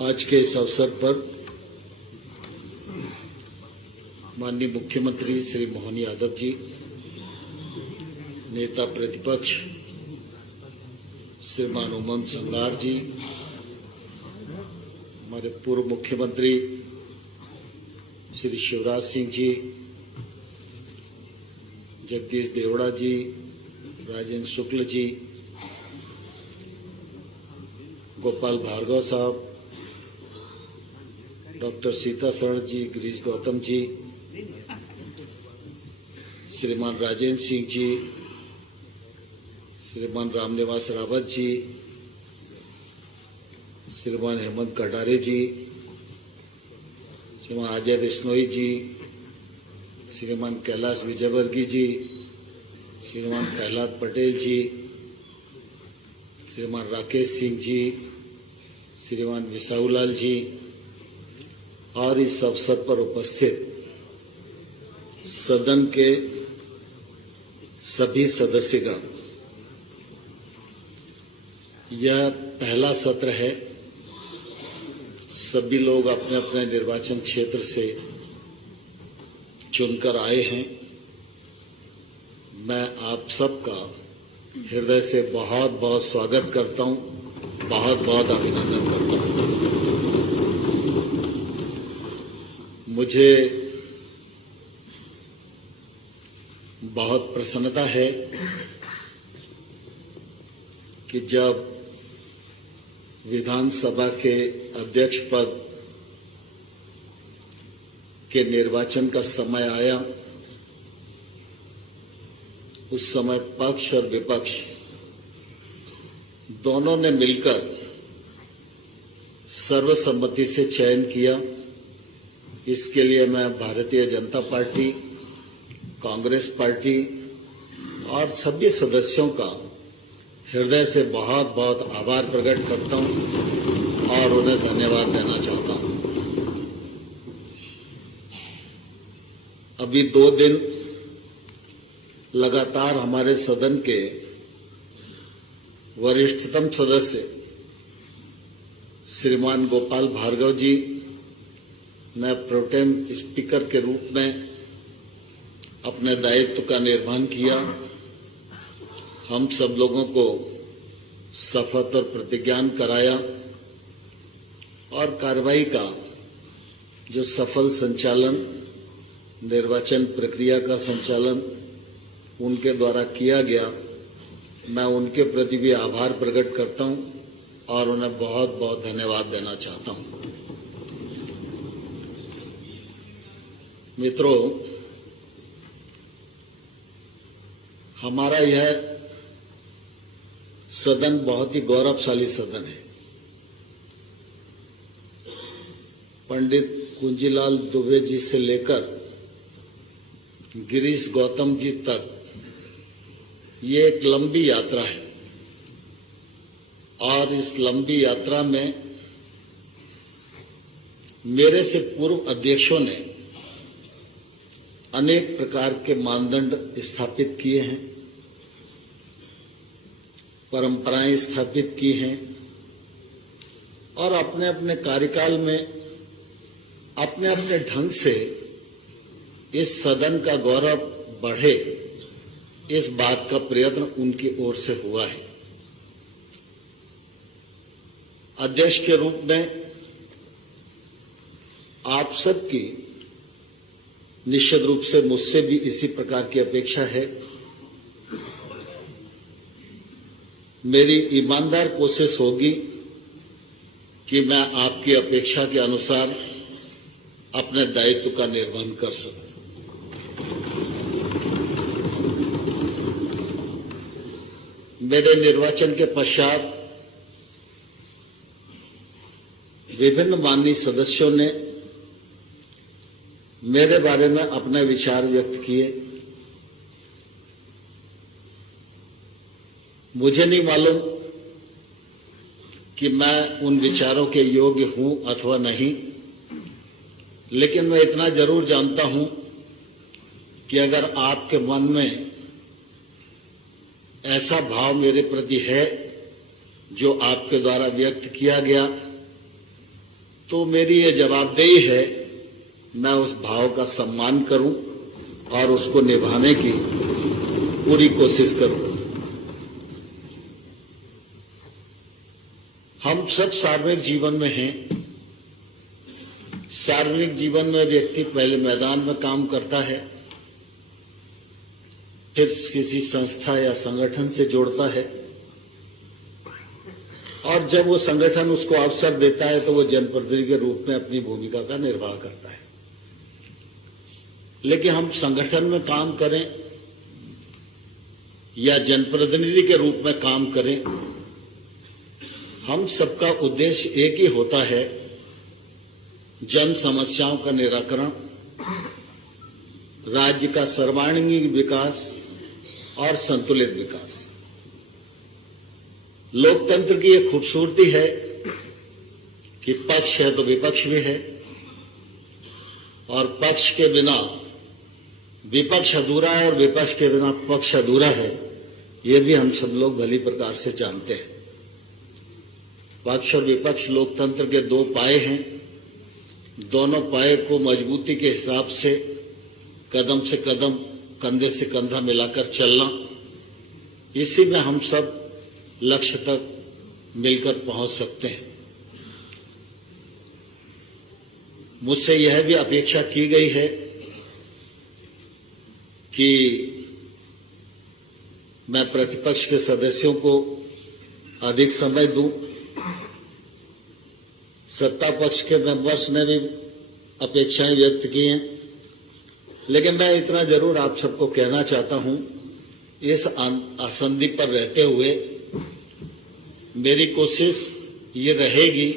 आज के इस अवसर पर माननीय मुख्यमंत्री श्री मोहन यादव जी, नेता प्रतिपक्ष श्रीमान उमंग संगार जी, हमारे पूर्व मुख्यमंत्री श्री शिवराज सिंह जी, जगदीश देवड़ा जी, राजेंद्र शुक्ल जी, गोपाल भार्गव साहब, डॉक्टर सीता सरण जी, गिरीश गौतम जी, श्रीमान राजेंद्र सिंह जी, श्रीमान रामनिवास रावत जी, श्रीमान हेमंत कटारे जी, श्रीमान अजय बिश्नोई जी, श्रीमान कैलाश विजयवर्गीय जी, श्रीमान प्रहलाद पटेल जी, श्रीमान राकेश सिंह जी, श्रीमान विसाऊलाल जी और इस अवसर पर उपस्थित सदन के सभी सदस्यगण, यह पहला सत्र है। सभी लोग अपने अपने निर्वाचन क्षेत्र से चुनकर आए हैं। मैं आप सबका हृदय से बहुत बहुत स्वागत करता हूं, बहुत बहुत अभिनंदन करता हूं। मुझे बहुत प्रसन्नता है कि जब विधानसभा के अध्यक्ष पद के निर्वाचन का समय आया, उस समय पक्ष और विपक्ष दोनों ने मिलकर सर्वसम्मति से चयन किया। इसके लिए मैं भारतीय जनता पार्टी, कांग्रेस पार्टी और सभी सदस्यों का हृदय से बहुत बहुत आभार प्रकट करता हूं और उन्हें धन्यवाद देना चाहता हूं। अभी 2 दिन लगातार हमारे सदन के वरिष्ठतम सदस्य श्रीमान गोपाल भार्गव जी ने प्रोटेम स्पीकर के रूप में अपने दायित्व का निर्वहन किया। हम सब लोगों को शपथ और प्रतिज्ञान कराया और कार्रवाई का जो सफल संचालन, निर्वाचन प्रक्रिया का संचालन उनके द्वारा किया गया, मैं उनके प्रति भी आभार प्रकट करता हूं और उन्हें बहुत बहुत धन्यवाद देना चाहता हूं। मित्रों, हमारा यह सदन बहुत ही गौरवशाली सदन है। पंडित कुंजीलाल दुबे जी से लेकर गिरीश गौतम जी तक ये एक लंबी यात्रा है और इस लंबी यात्रा में मेरे से पूर्व अध्यक्षों ने अनेक प्रकार के मानदंड स्थापित किए हैं, परंपराएं स्थापित की हैं और अपने अपने कार्यकाल में अपने अपने ढंग से इस सदन का गौरव बढ़े, इस बात का प्रयत्न उनकी ओर से हुआ है। अध्यक्ष के रूप में आप सबकी निश्चित रूप से मुझसे भी इसी प्रकार की अपेक्षा है। मेरी ईमानदार कोशिश होगी कि मैं आपकी अपेक्षा के अनुसार अपने दायित्व का निर्वहन कर सकूं। मेरे निर्वाचन के पश्चात विभिन्न माननीय सदस्यों ने मेरे बारे में अपने विचार व्यक्त किए। मुझे नहीं मालूम कि मैं उन विचारों के योग्य हूं अथवा नहीं, लेकिन मैं इतना जरूर जानता हूं कि अगर आपके मन में ऐसा भाव मेरे प्रति है जो आपके द्वारा व्यक्त किया गया, तो मेरी ये जवाबदेही है, मैं उस भाव का सम्मान करूं और उसको निभाने की पूरी कोशिश करूं। हम सब सार्वजनिक जीवन में हैं। सार्वजनिक जीवन में व्यक्ति पहले मैदान में काम करता है, फिर किसी संस्था या संगठन से जोड़ता है, और जब वो संगठन उसको अवसर देता है तो वो जनप्रतिनिधि के रूप में अपनी भूमिका का निर्वाह करता है। लेकिन हम संगठन में काम करें या जनप्रतिनिधि के रूप में काम करें, हम सबका उद्देश्य एक ही होता है, जन समस्याओं का निराकरण, राज्य का सर्वांगीण विकास और संतुलित विकास। लोकतंत्र की एक खूबसूरती है कि पक्ष है तो विपक्ष भी है, और पक्ष के बिना विपक्ष अधूरा है और विपक्ष के बिना पक्ष अधूरा है, ये भी हम सब लोग भली प्रकार से जानते हैं। पक्ष और विपक्ष लोकतंत्र के दो पाए हैं। दोनों पाए को मजबूती के हिसाब से कदम से कदम, कंधे से कंधा मिलाकर चलना, इसी में हम सब लक्ष्य तक मिलकर पहुंच सकते हैं। मुझसे यह भी अपेक्षा की गई है कि मैं प्रतिपक्ष के सदस्यों को अधिक समय दूं। सत्ता पक्ष के मेंबर्स ने भी अपेक्षाएं व्यक्त की हैं, लेकिन मैं इतना जरूर आप सबको कहना चाहता हूं, इस आसंदी पर रहते हुए मेरी कोशिश ये रहेगी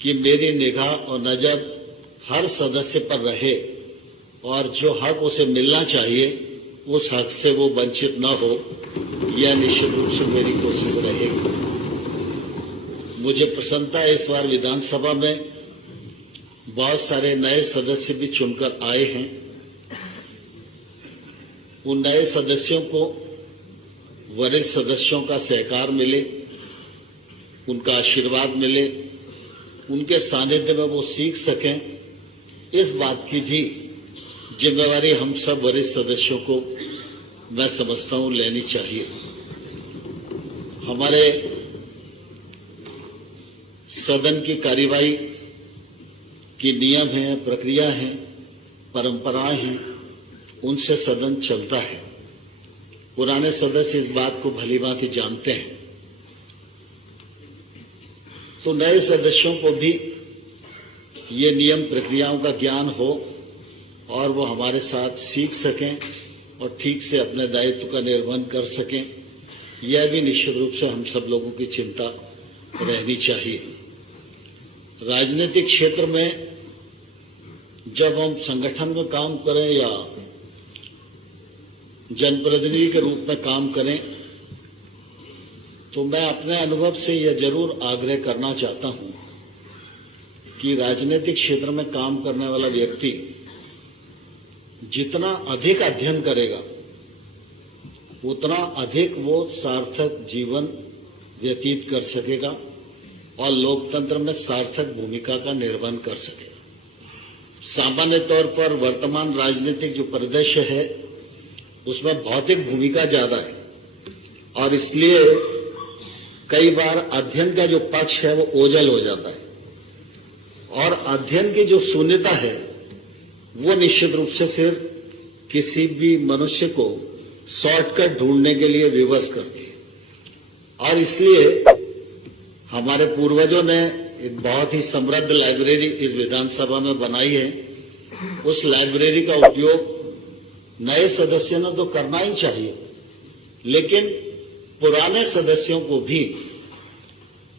कि मेरी निगाह और नजर हर सदस्य पर रहे, और जो हक उसे मिलना चाहिए उस हक से वो वंचित न हो, यह निश्चित रूप से मेरी कोशिश रहेगी। मुझे प्रसन्नता है, इस बार विधानसभा में बहुत सारे नए सदस्य भी चुनकर आए हैं। उन नए सदस्यों को वरिष्ठ सदस्यों का सहकार मिले, उनका आशीर्वाद मिले, उनके सानिध्य में वो सीख सकें, इस बात की भी जिम्मेवारी हम सब वरिष्ठ सदस्यों को मैं समझता हूं लेनी चाहिए। हमारे सदन की कार्यवाही की नियम हैं, प्रक्रिया हैं, परंपराएं हैं, उनसे सदन चलता है। पुराने सदस्य इस बात को भलीभांति जानते हैं। तो नए सदस्यों को भी ये नियम प्रक्रियाओं का ज्ञान हो और वो हमारे साथ सीख सकें और ठीक से अपने दायित्व का निर्वहन कर सकें, यह भी निश्चित रूप से हम सब लोगों की चिंता रहनी चाहिए। राजनीतिक क्षेत्र में जब हम संगठन में काम करें या जनप्रतिनिधि के रूप में काम करें, तो मैं अपने अनुभव से यह जरूर आग्रह करना चाहता हूं कि राजनीतिक क्षेत्र में काम करने वाला व्यक्ति जितना अधिक अध्ययन करेगा, उतना अधिक वो सार्थक जीवन व्यतीत कर सकेगा और लोकतंत्र में सार्थक भूमिका का निर्वहन कर सकेगा। सामान्य तौर पर वर्तमान राजनीतिक जो परिदृश्य है, उसमें भौतिक भूमिका ज्यादा है, और इसलिए कई बार अध्ययन का जो पक्ष है वो ओझल हो जाता है, और अध्ययन की जो शून्यता है वो निश्चित रूप से फिर किसी भी मनुष्य को शॉर्टकट ढूंढने के लिए विवश करती है। और इसलिए हमारे पूर्वजों ने एक बहुत ही समृद्ध लाइब्रेरी इस विधानसभा में बनाई है। उस लाइब्रेरी का उपयोग नए सदस्यों ने तो करना ही चाहिए, लेकिन पुराने सदस्यों को भी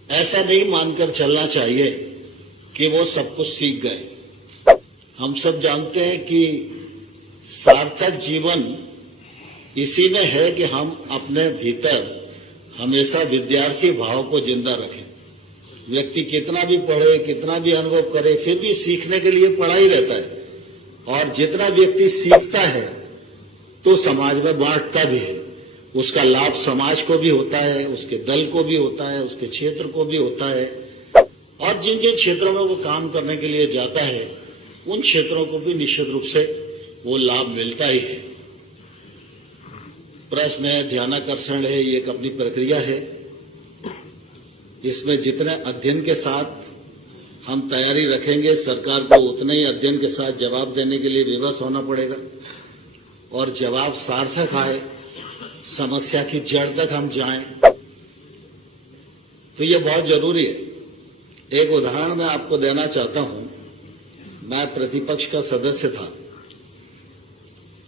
ऐसा नहीं मानकर चलना चाहिए कि वो सब कुछ सीख गए। हम सब जानते हैं कि सार्थक जीवन इसी में है कि हम अपने भीतर हमेशा विद्यार्थी भाव को जिंदा रखें। व्यक्ति कितना भी पढ़े, कितना भी अनुभव करे, फिर भी सीखने के लिए पढ़ा ही रहता है, और जितना व्यक्ति सीखता है तो समाज में बांटता भी है। उसका लाभ समाज को भी होता है, उसके दल को भी होता है, उसके क्षेत्र को भी होता है। और जिन जिन क्षेत्रों में वो काम करने के लिए जाता है उन क्षेत्रों को भी निश्चित रूप से वो लाभ मिलता ही है। प्रश्न है, ध्यानाकर्षण है, ये एक अपनी प्रक्रिया है। इसमें जितने अध्ययन के साथ हम तैयारी रखेंगे, सरकार को उतने ही अध्ययन के साथ जवाब देने के लिए विवश होना पड़ेगा और जवाब सार्थक आए, समस्या की जड़ तक हम जाएं, तो ये बहुत जरूरी है। एक उदाहरण मैं आपको देना चाहता हूं। मैं प्रतिपक्ष का सदस्य था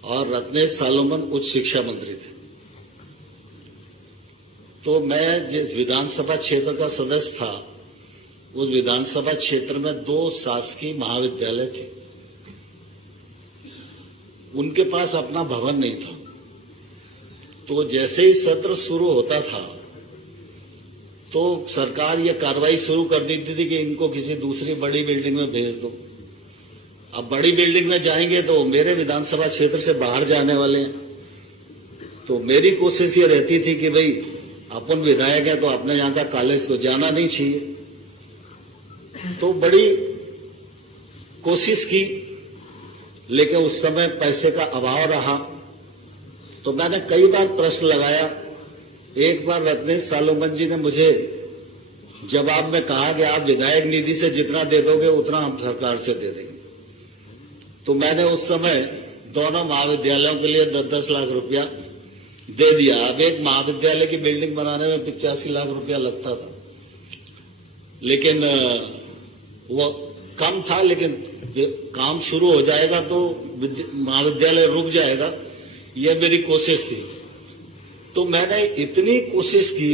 और रत्नेश सालोमन उच्च शिक्षा मंत्री थे। तो मैं जिस विधानसभा क्षेत्र का सदस्य था, उस विधानसभा क्षेत्र में 2 शासकीय महाविद्यालय थे। उनके पास अपना भवन नहीं था। तो जैसे ही सत्र शुरू होता था तो सरकार ये कार्रवाई शुरू कर देती थी कि इनको किसी दूसरी बड़ी बिल्डिंग में भेज दो। अब बड़ी बिल्डिंग में जाएंगे तो मेरे विधानसभा क्षेत्र से बाहर जाने वाले हैं। तो मेरी कोशिश ये रहती थी कि भाई अपन विधायक है तो अपने यहाँ का कॉलेज तो जाना नहीं चाहिए। तो बड़ी कोशिश की, लेकिन उस समय पैसे का अभाव रहा। तो मैंने कई बार प्रश्न लगाया। एक बार रत्नेश सालोमन जी ने मुझे जवाब में कहा कि आप विधायक निधि से जितना दे दोगे उतना हम सरकार से दे देंगे। तो मैंने उस समय दोनों महाविद्यालयों के लिए 10-10 लाख रुपया दे दिया। अब एक महाविद्यालय की बिल्डिंग बनाने में 85 लाख रुपया लगता था, लेकिन वो कम था। लेकिन काम शुरू हो जाएगा तो महाविद्यालय रुक जाएगा, ये मेरी कोशिश थी। तो मैंने इतनी कोशिश की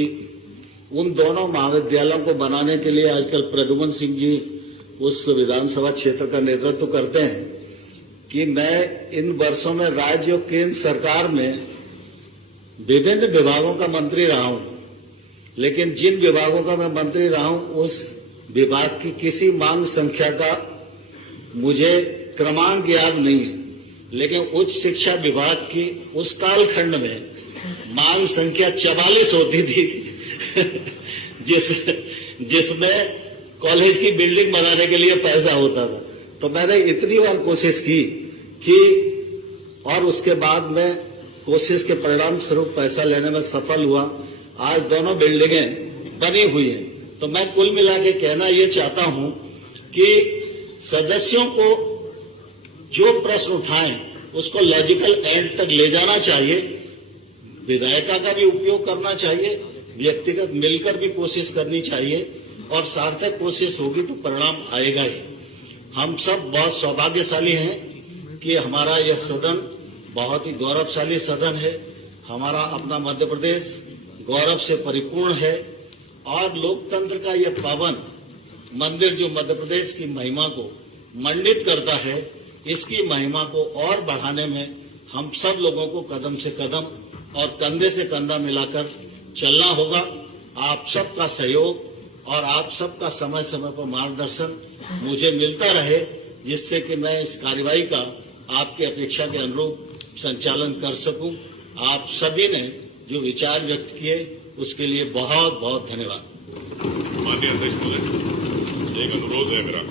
उन दोनों महाविद्यालयों को बनाने के लिए। आजकल प्रद्युमन सिंह जी उस विधानसभा क्षेत्र का नेतृत्व करते हैं कि मैं इन वर्षों में राज्य और केंद्र सरकार में विभिन्न विभागों का मंत्री रहा हूं, लेकिन जिन विभागों का मैं मंत्री रहा हूं उस विभाग की किसी मांग संख्या का मुझे क्रमांक याद नहीं है। लेकिन उच्च शिक्षा विभाग की उस कालखंड में मांग संख्या 44 होती थी जिसमें कॉलेज की बिल्डिंग बनाने के लिए पैसा होता था। तो मैंने इतनी बार कोशिश की कि और उसके बाद में कोशिश के परिणाम स्वरूप पैसा लेने में सफल हुआ। आज दोनों बिल्डिंगें बनी हुई हैं। तो मैं कुल मिला के कहना ये चाहता हूं कि सदस्यों को जो प्रश्न उठाएं उसको लॉजिकल एंड तक ले जाना चाहिए। विधायिका का भी उपयोग करना चाहिए, व्यक्तिगत मिलकर भी कोशिश करनी चाहिए और सार्थक कोशिश होगी तो परिणाम आएगा ही। हम सब बहुत सौभाग्यशाली हैं कि हमारा यह सदन बहुत ही गौरवशाली सदन है। हमारा अपना मध्य प्रदेश गौरव से परिपूर्ण है और लोकतंत्र का यह पावन मंदिर जो मध्य प्रदेश की महिमा को मंडित करता है, इसकी महिमा को और बढ़ाने में हम सब लोगों को कदम से कदम और कंधे से कंधा मिलाकर चलना होगा। आप सबका सहयोग और आप सबका समय समय पर मार्गदर्शन मुझे मिलता रहे, जिससे कि मैं इस कार्यवाही का आपकी अपेक्षा के अनुरूप संचालन कर सकूं। आप सभी ने जो विचार व्यक्त किए उसके लिए बहुत बहुत धन्यवाद। माननीय अध्यक्ष महोदय, एक अनुरोध है मेरा।